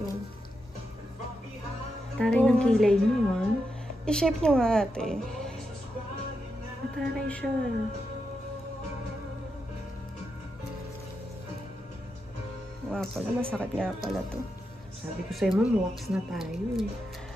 Oh. Taray ng kilay mo, ha? I-shape nyo nga, ate. Mataray siya. Nga pala, masakit nga pala to. Sabi ko sa'yo, wax na tayo eh.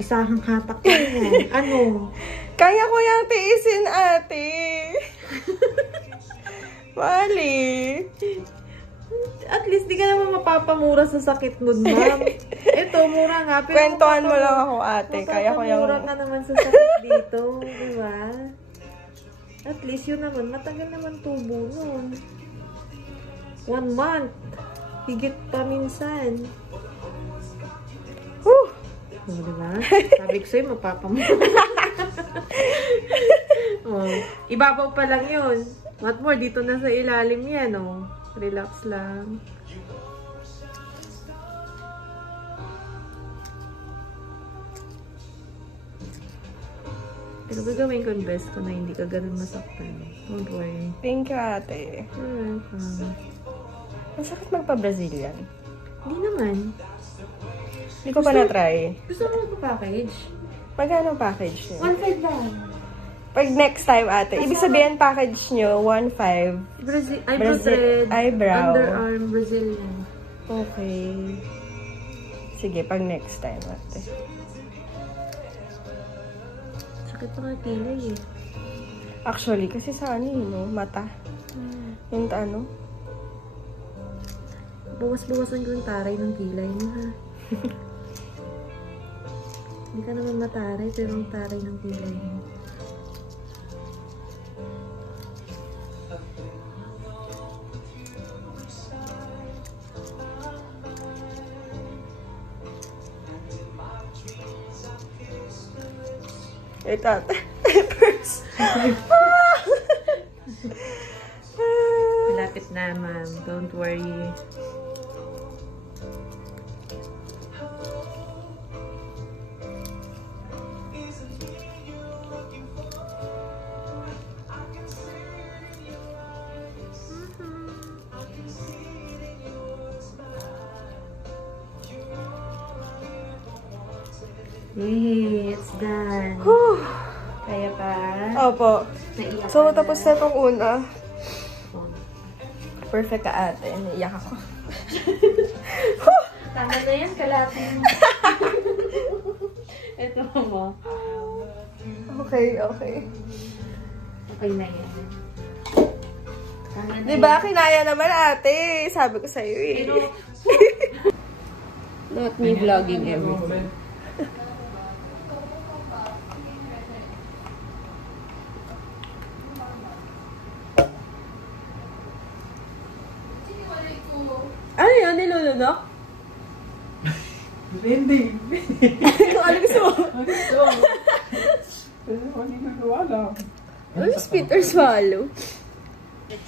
Isahang hatak ka yan. Ano? Kaya ko yung tiisin, ate. Mali. At least di ka naman mapapamura sa sakit nun, ma'am. Ito, mura nga. Pero kwentuhan mo lang ako, ate. Kaya ko yung... mapapamura ka naman sa sakit dito. Diba? At least yun naman. Matagal naman tubo nun. 1 month. Higit pa minsan. Whew! O, diba? Sabi ko sa'yo, mapapamura. Oh, ibabaw pa lang yun. What more, dito na sa ilalim yan, oh. Relax lang. Pero gagawin ko yung best ko na hindi ka ganun masaktan. Don't worry. Thank you, ate. Ang sakit magpa-Brazilian. Hindi naman. Hindi ko pa na-try. Gusto mo magpa-package? Magkano package niyo? 1.5 lang. Pag next time, ate, ibig sabihin package nyo, 1.5. Eyebrow. Underarm Brazilian. Okay. Sige, pag next time, ate. Sakit pa nga kilay eh. Actually, kasi sa ano yun, no? Mata. Yung ano? Bawas-bawasan ko yung taray ng kilay mo, ha? Hindi ka naman mataray, pero yung taray ng kilay mo. Ito, ate. Peppers. Malapit na, ma'am. Don't worry. Yay, it's done. Whew. Kaya pa? Opo. Naiyak So, ka tapos na. na itong una. Perfect ka, ate. Naiyak ako. Tama na yan, kalating. Ito mo. Okay, okay. Okay na yan. Tama na Diba, yan. kinaya naman, ate. Sabi ko sa'yo eh. Pero, not me vlogging everything. Ano yun? Nilulunok? Hindi. Kung ano gusto mo? Hindi nagawa lang. Ano spit or swallow?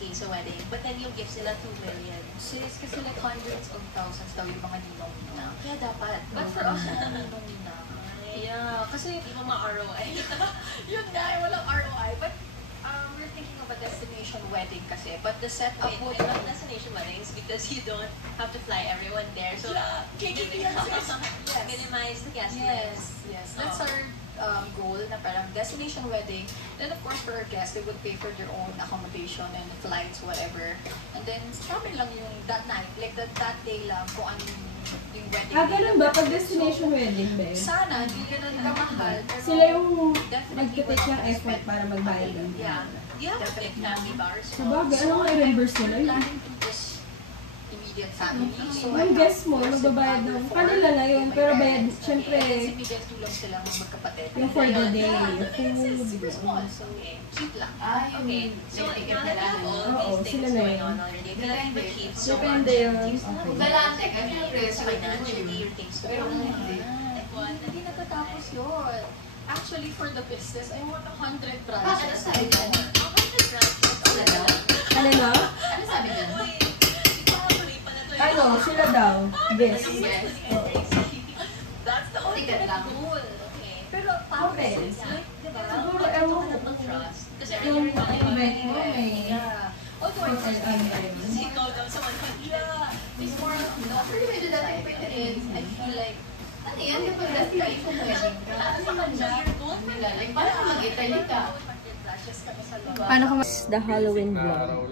Case a wedding, but then yung gift sila 2 million. Sis, kasi like hundreds of thousands daw yung mga ninong-ninang. Kaya dapat. But for us, ninong-ninang. Yeah, kasi di mo ma-ROI. Yun nga, walang ROI. But we're thinking of a destination wedding kasi. But the setup would... I love destination weddings because you don't have to fly everyone there. So, minimize the guest list. Yes. That's our goal na parang destination wedding. Then of course for our guests, they would pay for their own accommodation and flights, whatever. And then sa amin lang yung that night, like that day lang kung ano yung wedding. Ganun ba? Pag destination wedding, babe? Sana, hindi ganun kamahal. Pero Sila yung definitely nag-take ng effort para magbayad ng yeah. Yeah, definitely family bars. Sabagay, ano nga i-reimburse nila yun? Planning to just immediate family. So, Ang guest mo, magbabayad ng kanila na yun, pero bayad, syempre, kasi may guest tulong silang magkapatid. yung for the day, It's yung super food, small, so cute lang. Okay, so now that we have all Oo, these sila things na going yun. on already, we like to keep so much. Depende yun. Okay. Kailangan financially, your things to go. Hindi natatapos yun. Actually, for the business, I want 100 branches. 100 branches. Ano na? Ano sabi niya? Ano, sila daw. Guest. That's the only goal. Okay. Pero parang Okay. siguro, ewan ko ng trust. Kasi Yung earlier, wedding mo, may yeah. Although I pag-ano ba yun? kasi ikaw daw sa 100. Yeah. It's more of the medyo dati experience. I feel like, ano yan? Kapag na-try ko mo yan. Sa kanya, nila, like, parang mag-Italy ka. Paano ka the Halloween vlog?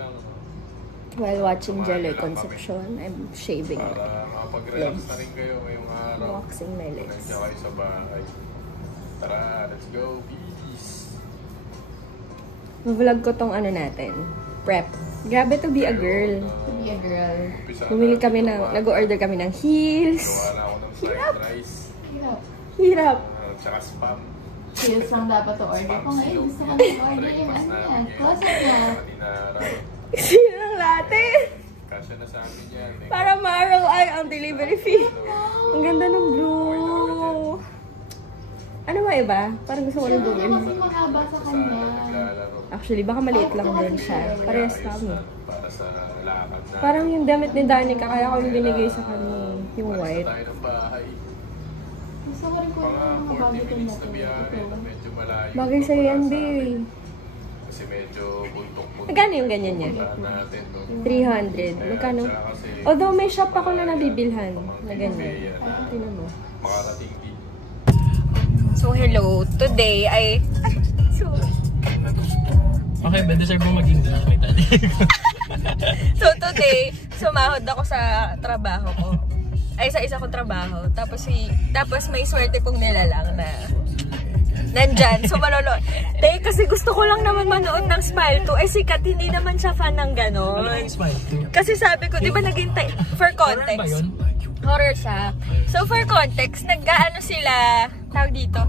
While watching Jelly Concepcion, I'm shaving my legs. na rin kayo ngayong araw. Waxing my legs. Nandiyan kayo sa bahay. Tara, let's go, peace! Vlog ko tong ano natin, prep. Grabe to be a girl. Bumili kami ng, nag-order kami ng heels. Gawa na ako ng fried rice. Hirap. Tsaka spam. Heels lang dapat to order ko. Ngayon gusto ko na-order yung ano yan. Closet niya. Sino ng latte? Kasya na sa amin yan. Para ma-ROI ay ang delivery fee. Ang ganda ng blue. Ano ba iba? Parang gusto ko rin gawin. Kasi mahaba sa kanya. Actually, baka maliit lang din siya. Parehas kami. Para sa lakad na. Parang yung damit ni Danica, kaya ko yung binigay sa kanya. Yung white. Tayo ng bahay. Gusto ko rin ko Mga ng mga 40 bago minutes na natin. biyahe na medyo malayo. Bagay sa'yo yan, babe. Kasi medyo buntok-buntok. Magkano yung ganyan niya? Natin, no? 300. Magkano? Although may shop ako na nabibilhan na ganyan. Tingnan mo. Makarating din. So, hello. Today ay... Okay, ba deserve mo maging nakita. So, today, sumahod ako sa trabaho ko. Ay, sa isa kong trabaho. Tapos may swerte pong nilalang na nandyan. So, malolo. Dahil kasi gusto ko lang naman manood ng Smile 2. Eh, sikat, hindi naman siya fan ng ganon. Ano yung Smile 2? Kasi sabi ko, di ba naghintay, for context. Horror ba yun? Horror siya. So, for context, nag-ano sila, tawag dito,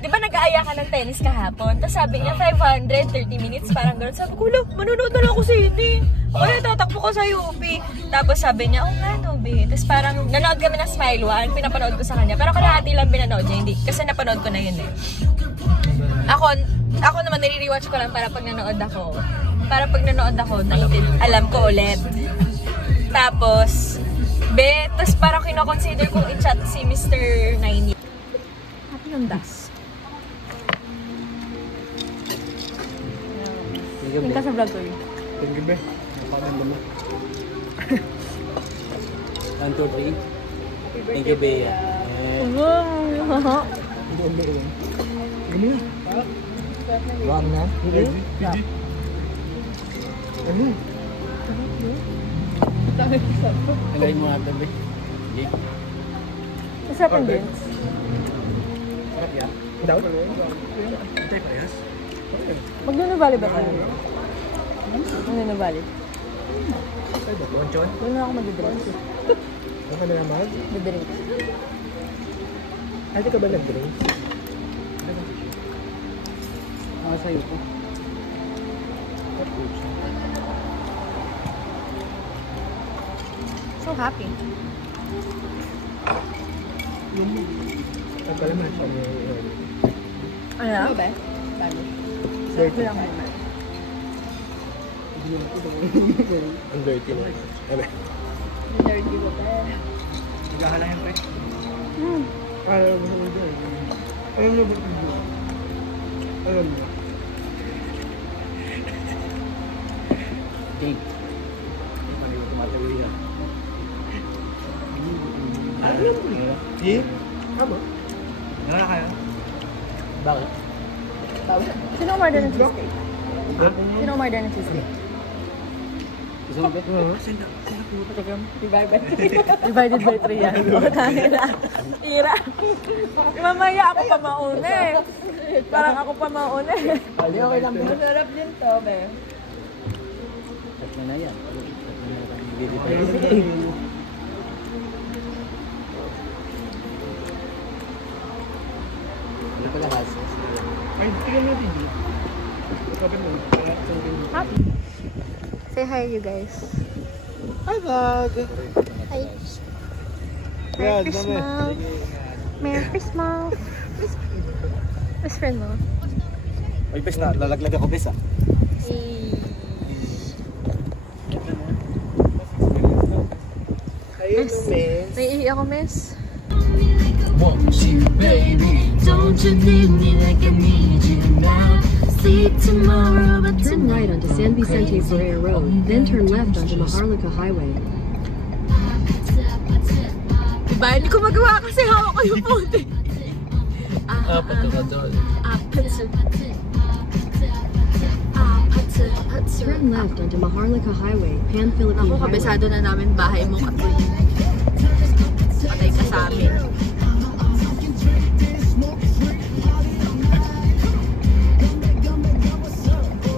di ba nag-aaya ka ng tennis kahapon? Tapos sabi niya, 500, 30 minutes, parang gano'n. Sabi ko, manonood na lang ako sa hindi. Okay, tatakbo ko sa UP. Tapos sabi niya, oh nga, no, be. Tapos parang nanood kami ng Smile 1, pinapanood ko sa kanya. Pero kalahati lang pinanood niya, hindi. Kasi napanood ko na yun eh. Ako naman, nire-rewatch ko lang para pag nanood ako. Para pag nanood ako, alam ko ulit. Tapos, tapos parang kinoconsider kong i-chat si Mr. 90. Happy ng das. Yung ka sa vlog ko yun. Thank you, be. Napakaganda mo. 1, 2, 3. Thank you, Bea. Wag na. Tagayin mo natin, be. Masarap ang drinks. Sarap yan. Daw? Tayo parehas? Magnunubali ba tayo? Magnunubali. Bonchon? Doon na ako mag-drinks. Ano na naman? Mag-drinks. Ate ka ba nag-drinks? Sa'yo ko. So happy. Pagkala mo na siya. Ano ba? Dirty. Ang dirty mo. Ebe. Dirty ba ba? Naghahala yan, pre. Alam mo ba dyan? Alam mo ba dyan? Alam mo. Cake. Mali mo tumatawin yan. Alam mo niya? Eh? Tama. Nala kayo? Bakit? Sino umorder ng cheesecake? Sino umorder ng cheesecake? Isang ba? Divided by 3 yan. O, dahil lang. Ira. Mamaya ako pa mauna eh. Parang ako pa mauna eh. Ali, okay lang ba? Masarap din to, be. Tatlo na yan. Hindi pala hasos. Ay, tingnan mo din. Happy. Say hi, you guys. Hi, vlog! Hi. Merry Christmas. Merry Christmas. Best friend mo. Ay, bes na. Lalaglag ako, bes ah. Miss. Naiihi ako, miss. Want you, baby. Don't you need me like I need you now? Sleep tomorrow, but Turn right onto San Vicente Ferrer Road, then turn left onto Maharlika Highway. Diba? Hindi ko magawa kasi hawak ko yung phone. Pagkakadol. Turn left onto Maharlika Highway, Pan-Philippine Ako, Highway. kabisado na namin bahay mo, Katoy. Patay ka sa amin.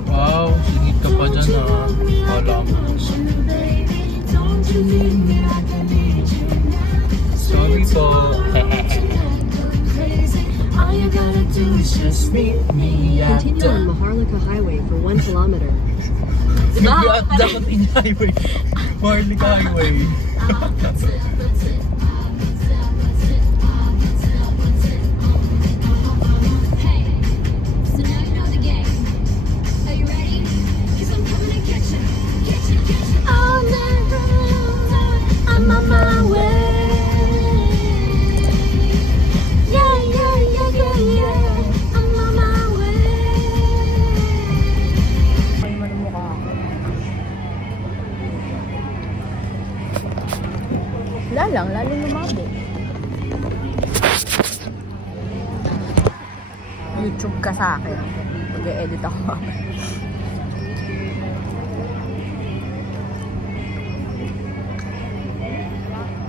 Wow, singit ka pa dyan ah. Wala mo. Sorry po. Continue on Maharlika Highway for 1 kilometer. Diba? At dapat in highway. Maharlika Highway. I'm on my way. Yeah, yeah, yeah, yeah, yeah. I'm on my way. May manumukha ako. Wala lang, lalo lumabo. YouTube ka sa akin. Mag-edit ako.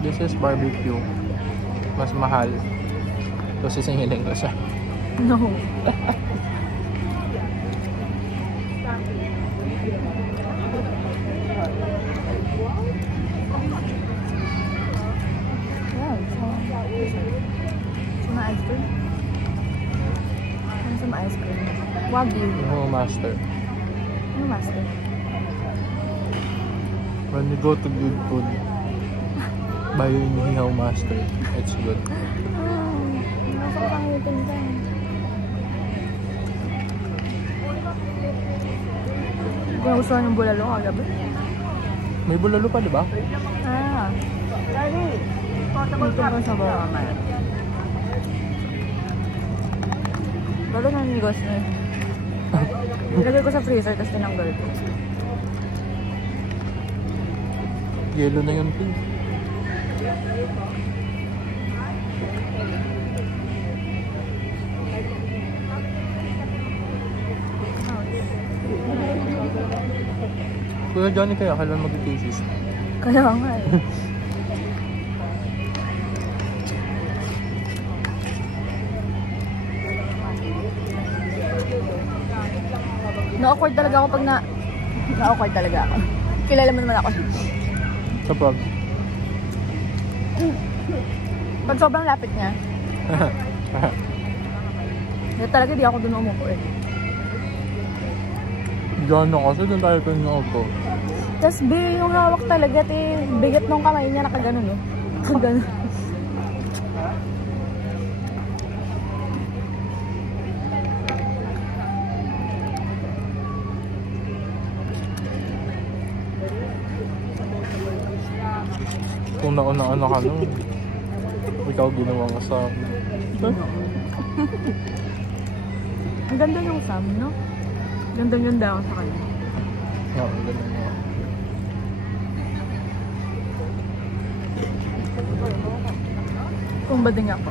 This is barbecue. Mas mahal. So sisingilin ko siya. No. Some ice cream. Some ice cream. Wagyu. Oh, master. Ano master? When you go to good food, buy yung Hihaw Master. It's good. Nasa pangitin ka. Kung gusto ng bulalo kagabi. May bulalo pa, di ba? Ah. Daddy. Dito ko sa baba. Lalo nanigos na. Ilagay ko sa freezer tapos tinanggal ko. Yellow na yung pink. Kuya Johnny, kaya kailan mag-thesis? Kaya nga eh. Na-awkward talaga ako pag na-awkward talaga ako. Kilala mo naman ako. Sa pag? Pag sobrang lapit niya. Kaya talaga di ako doon umupo eh. Diyan na kasi, doon tayo pinaupo. Tapos yung hawak talaga, bigat nung kamay niya, nakaganon no? Nakaganon. Kung nauna-ano ka nun, ikaw ginawa nga sa... Ang ganda yung Sam, no? Ganda-ganda ako sa kanya. Oo, ganun nga. Kung bading ako.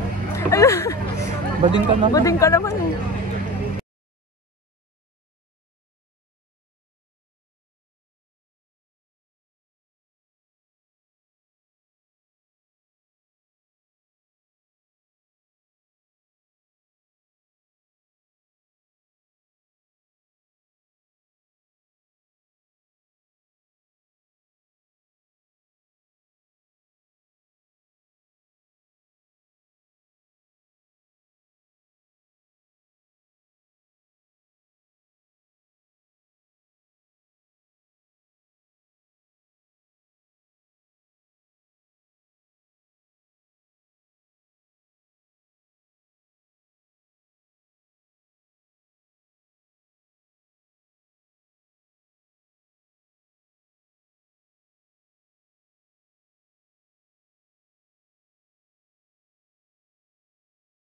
Bading ka na. Bading ka naman eh.